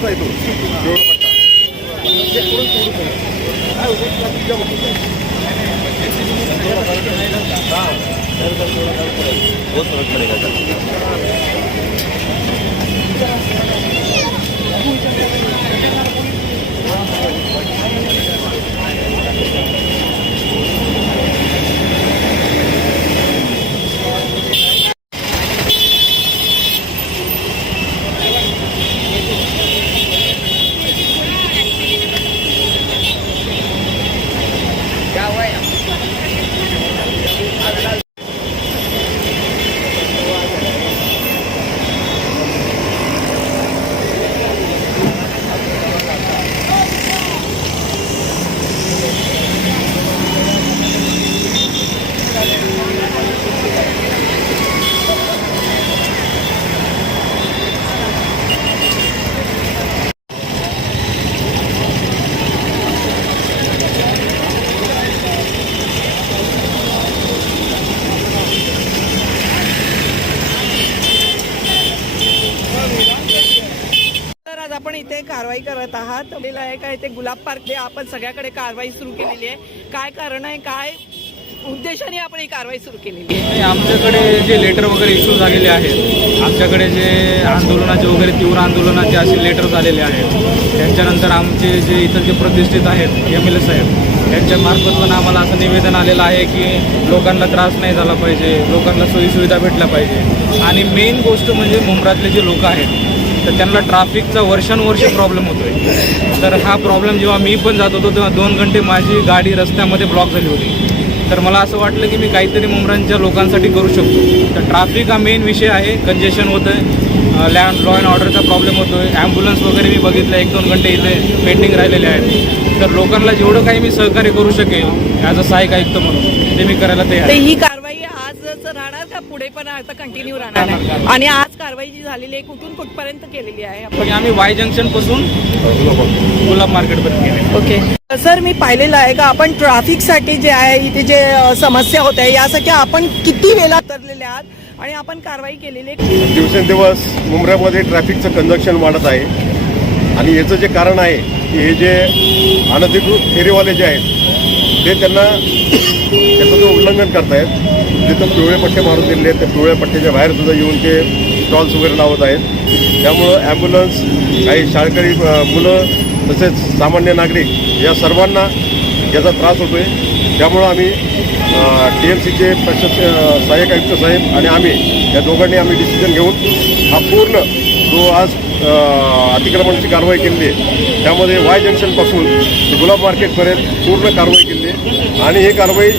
रस्ता आहे तो पिवळा बहुत फर्क पड़ेगा। आपण इथे कारवाई करत आहात आहे काय ते गुलाब पार्क आपण सगळ्याकडे कारवाई सुरू केलेली आहे। काय कारण आहे, काय उद्देशाने आपण ही कारवाई सुरू केलेली आहे? आमच्याकडे जे लेटर वगैरे इश्यू झालेले आहेत, आमच्याकडे जे आंदोलनाचे वगैरे तीव्र आंदोलनाचे असे लेटर झालेले आहेत, त्यांच्यानंतर आमचे जे इतर जे प्रतिष्ठित आहेत MLA साहेब यांच्यामार्फत पण आम्हाला असं निवेदन आलेलं आहे की लोकांना त्रास नाही झाला पाहिजे, लोकांना सोयीसुविधा भेटल्या पाहिजे। आणि मेन गोष्ट म्हणजे मुंब्रातले जे लोक आहेत तर त्यांना ट्रॅफिकचा वर्षानुवर्ष प्रॉब्लेम होतोय। तर हा प्रॉब्लेम जेव्हा मी पण जात होतो तेव्हा 2 घंटे माझी गाडी रस्त्यामध्ये ब्लॉक झाली होती। तर मला असं वाटलं की मी काहीतरी मुंब्रांच्या लोकांसाठी करू शकतो। तर ट्रॅफिक हा मेन विषय आहे, कंजेशन होतं आहे, लॉ अँड ऑर्डरचा प्रॉब्लेम होतो आहे, ॲम्ब्युलन्स वगैरे मी बघितलं 1-2 घंटे इथे पेंडिंग राहिलेले आहेत। तर लोकांना जेवढं काही मी सहकार्य करू शकेल ॲज अ सहाय्यक आयुक्त म्हणून ते मी करायला तयार आहे। ही कारवाई आजच राहणार का पुढे पण आता कंटिन्यू राहणार आहे? आणि आज कारवाई जी झालेली आहे कुठून कुठपर्यंत केलेली आहे? आम्ही वाय जंक्शन पासून गुलाब मार्केटपर्यंत केले। ओके सर, मी पाहिलेलं आहे का आपण ट्रॅफिकसाठी जे आहे इथे जे समस्या होत आहे यासाठी आपण किती वेळा उतरलेले आहात आणि आपण कारवाई केलेली आहे? दिवसेंदिवस मुंब्र्यामध्ये ट्रॅफिकचं कंजक्शन वाढत आहे आणि याचं जे कारण आहे की हे जे अनधिकृत फेरीवाले जे आहेत ते त्याचं जो उल्लंघन करतायत, जिथं पिवळे पट्टे मारून दिलेले आहेत त्या पिवळ्या पट्ट्याच्या बाहेर सुद्धा येऊन ते स्टॉल्स वगैरे लावत आहेत। त्यामुळं ॲम्ब्युलन्स, काही शाळकरी मुलं तसेच सामान्य नागरिक या सर्वांना याचा त्रास होतो आहे। त्यामुळं आम्ही TMCचे सहाय्यक आयुक्त साहेब आणि आम्ही या दोघांनी डिसिजन घेऊन हा पूर्ण जो आज अतिक्रमणाची कारवाई केली आहे त्यामध्ये वाय जंक्शनपासून गुलाब मार्केटपर्यंत पूर्ण कारवाई केली आहे आणि ही कारवाई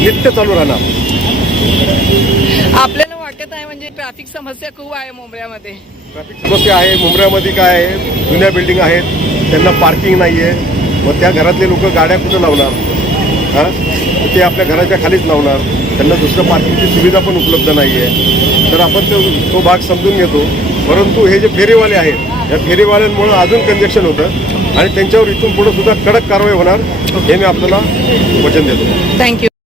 नित्य चालू राहणार। आपल्याला वाटत आहे म्हणजे ट्रॅफिक समस्या खूप आहे मुंब्र्यामध्ये? ट्रॅफिक समस्या आहे मुंब्र्यामध्ये। काय आहे, जुन्या बिल्डिंग आहेत त्यांना पार्किंग नाही आहे, मग त्या घरातले लोक गाड्या कुठं लावणार? ते आपल्या घराच्या खालीच लावणार, त्यांना दुसरं पार्किंगची सुविधा पण उपलब्ध नाही आहे। तर आपण तो भाग समजून घेतो, परंतु हे जे फेरीवाले आहेत या फेरीवाल्यांमुळे अजून कंजेक्शन होतं आणि त्यांच्यावर इथून पुढे सुद्धा कडक कारवाई होणार हे मी आपल्याला वचन देतो। थँक्यू।